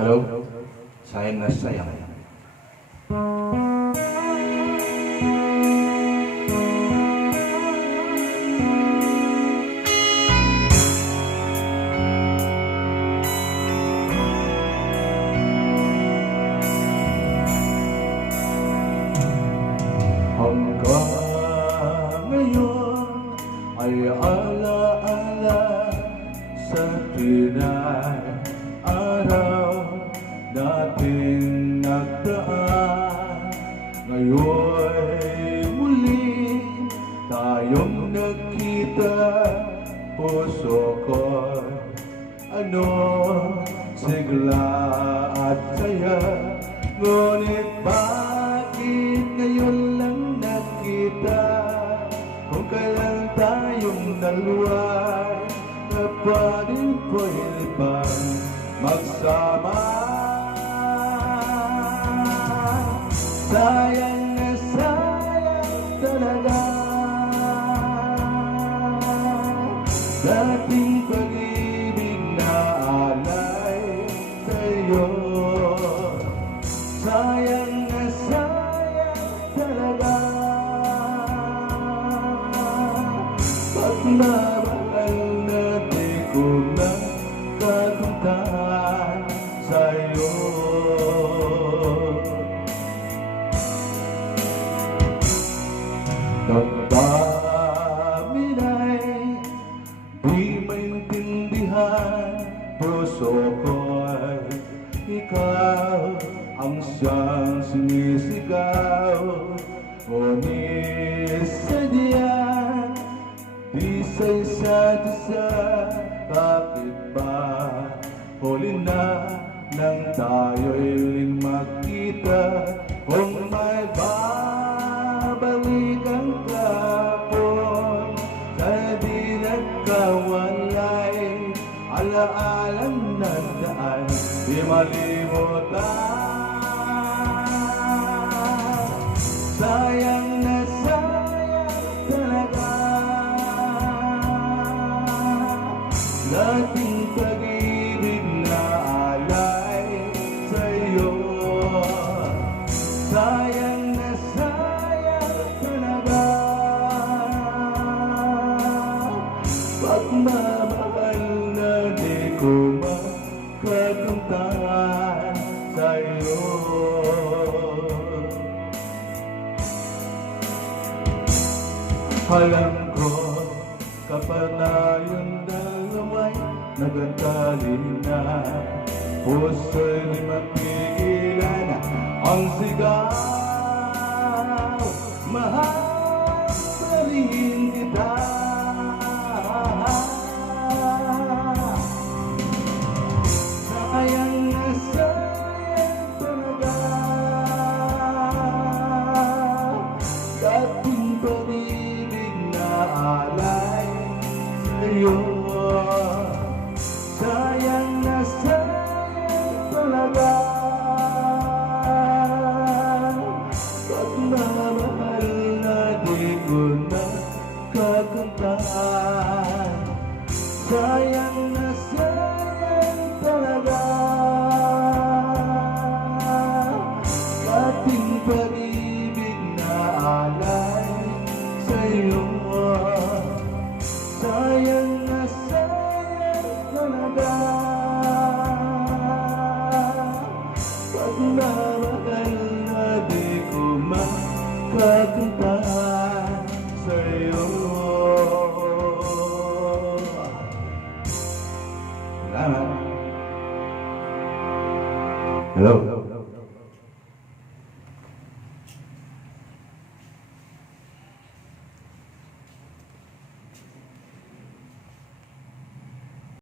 Hello? Sayang na sayang. Hanggang ngayon ay alaala sa araw tayong nagkita Puso ko ano sigla at saya. Ngunit bakit ngayon lang nakita? Kung kailan tayong dalawa Na pwedeng pwede bang magsama. Sayang Dating pag-ibig na alay Sayang na sayang talaga. Pagmamahal ang siyang sinisigaw Ngunit sadya Di sa isa't isa Bakit ba Huli na Nang tayo'y uling magkita? Kung may babalik ang kapon Sa di nagkawalay daan Di malimutan. Sayang na sayang talaga Dating pag-ibig na alay sa'yo. Sayang na sayang talaga Pagmamahal Alam ko kapag na yung dalawa'y nagantalin na. Puso'y di mapigilan ang sigaw Mahal Pagmamahal na di ko makakuntahan sa'yo Salamat. Hello.